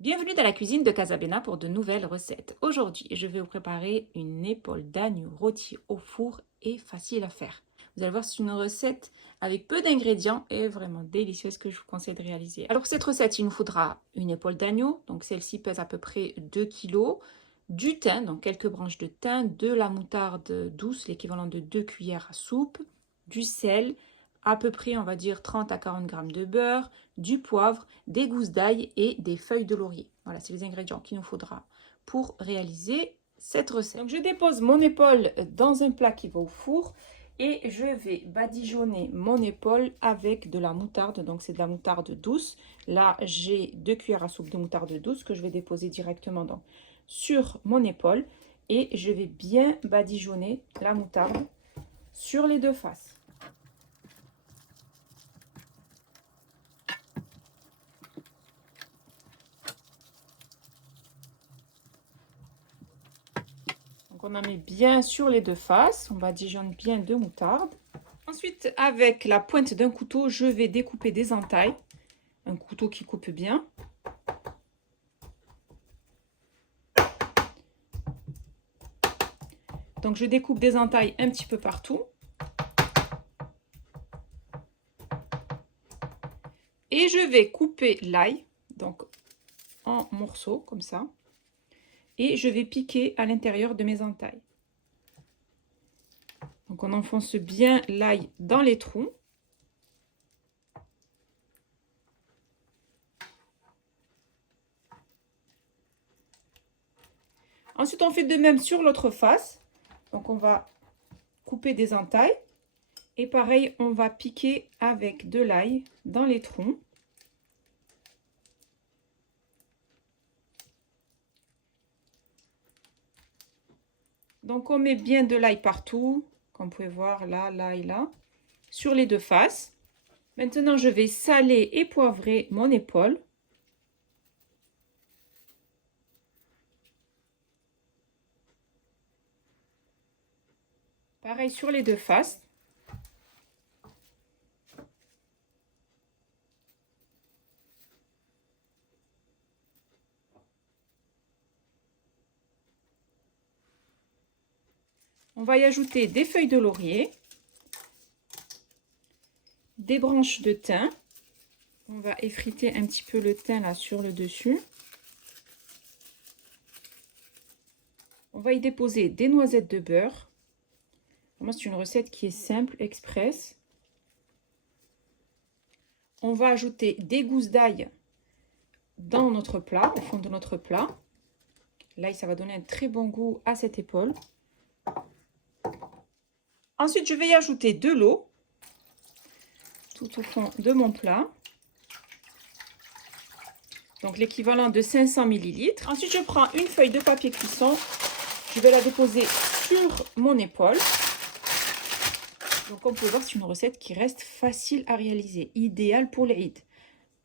Bienvenue dans la cuisine de Casabena pour de nouvelles recettes. Aujourd'hui, je vais vous préparer une épaule d'agneau rôtie au four et facile à faire. Vous allez voir, c'est une recette avec peu d'ingrédients et vraiment délicieuse que je vous conseille de réaliser. Alors pour cette recette, il nous faudra une épaule d'agneau, donc celle-ci pèse à peu près 2 kg, du thym, donc quelques branches de thym, de la moutarde douce, l'équivalent de 2 cuillères à soupe, du sel, à peu près on va dire 30 à 40 g de beurre, du poivre, des gousses d'ail et des feuilles de laurier. Voilà, c'est les ingrédients qu'il nous faudra pour réaliser cette recette. Donc je dépose mon épaule dans un plat qui va au four et je vais badigeonner mon épaule avec de la moutarde. Donc c'est de la moutarde douce. Là, j'ai 2 cuillères à soupe de moutarde douce que je vais déposer directement donc, sur mon épaule et je vais bien badigeonner la moutarde sur les deux faces. Donc on en met bien sur les deux faces, on badigeonne bien de moutarde. Ensuite, avec la pointe d'un couteau, je vais découper des entailles. Un couteau qui coupe bien. Donc je découpe des entailles un petit peu partout. Et je vais couper l'ail, donc en morceaux comme ça. Et je vais piquer à l'intérieur de mes entailles. Donc on enfonce bien l'ail dans les trous. Ensuite, on fait de même sur l'autre face. Donc on va couper des entailles. Et pareil, on va piquer avec de l'ail dans les troncs. Donc on met bien de l'ail partout, comme vous pouvez voir là, là et là, sur les deux faces. Maintenant, je vais saler et poivrer mon épaule. Pareil sur les deux faces. On va y ajouter des feuilles de laurier, des branches de thym. On va effriter un petit peu le thym là sur le dessus. On va y déposer des noisettes de beurre. Moi, c'est une recette qui est simple, express. On va ajouter des gousses d'ail dans notre plat, au fond de notre plat. L'ail, ça va donner un très bon goût à cette épaule. Ensuite, je vais y ajouter de l'eau tout au fond de mon plat. Donc l'équivalent de 500 ml. Ensuite, je prends une feuille de papier cuisson. Je vais la déposer sur mon épaule. Donc on peut voir, c'est une recette qui reste facile à réaliser, idéale pour les Eid.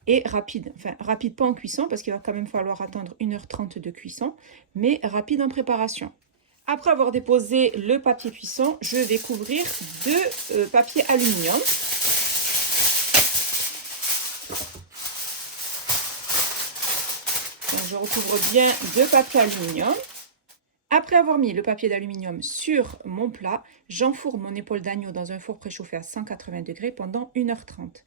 Et rapide, enfin rapide pas en cuisson parce qu'il va quand même falloir attendre 1h30 de cuisson, mais rapide en préparation. Après avoir déposé le papier cuisson, je vais couvrir de papier aluminium. Donc je recouvre bien de papier aluminium. Après avoir mis le papier d'aluminium sur mon plat, j'enfourne mon épaule d'agneau dans un four préchauffé à 180 degrés pendant 1h30.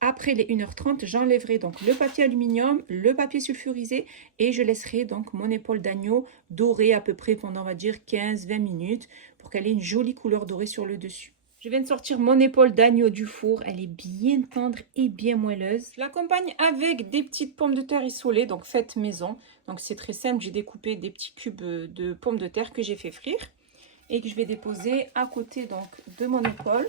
Après les 1h30, j'enlèverai donc le papier aluminium, le papier sulfurisé et je laisserai donc mon épaule d'agneau dorer à peu près pendant, on va dire, 15-20 minutes pour qu'elle ait une jolie couleur dorée sur le dessus. Je viens de sortir mon épaule d'agneau du four. Elle est bien tendre et bien moelleuse. Je l'accompagne avec des petites pommes de terre isolées, donc faites maison. Donc c'est très simple. J'ai découpé des petits cubes de pommes de terre que j'ai fait frire et que je vais déposer à côté donc de mon épaule.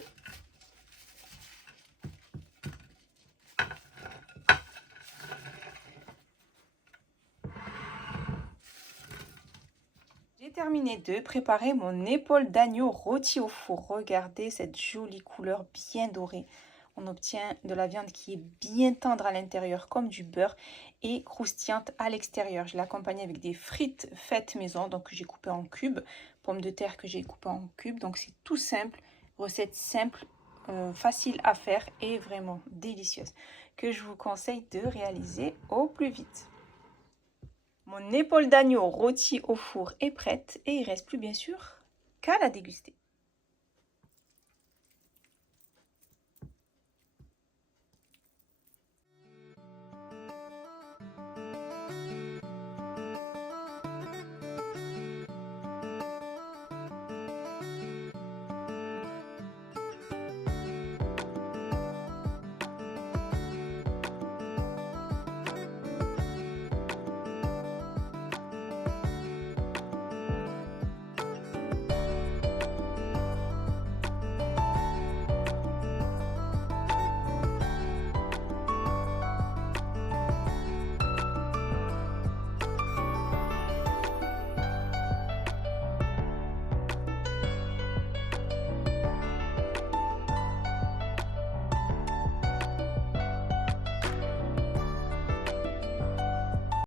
J'ai terminé de préparer mon épaule d'agneau rôti au four. Regardez cette jolie couleur bien dorée. On obtient de la viande qui est bien tendre à l'intérieur comme du beurre et croustillante à l'extérieur. Je l'ai accompagnée avec des frites faites maison, donc que j'ai coupées en cubes, pommes de terre que j'ai coupées en cubes. Donc c'est tout simple, recette simple, facile à faire et vraiment délicieuse que je vous conseille de réaliser au plus vite. Mon épaule d'agneau rôtie au four est prête et il ne reste plus bien sûr qu'à la déguster.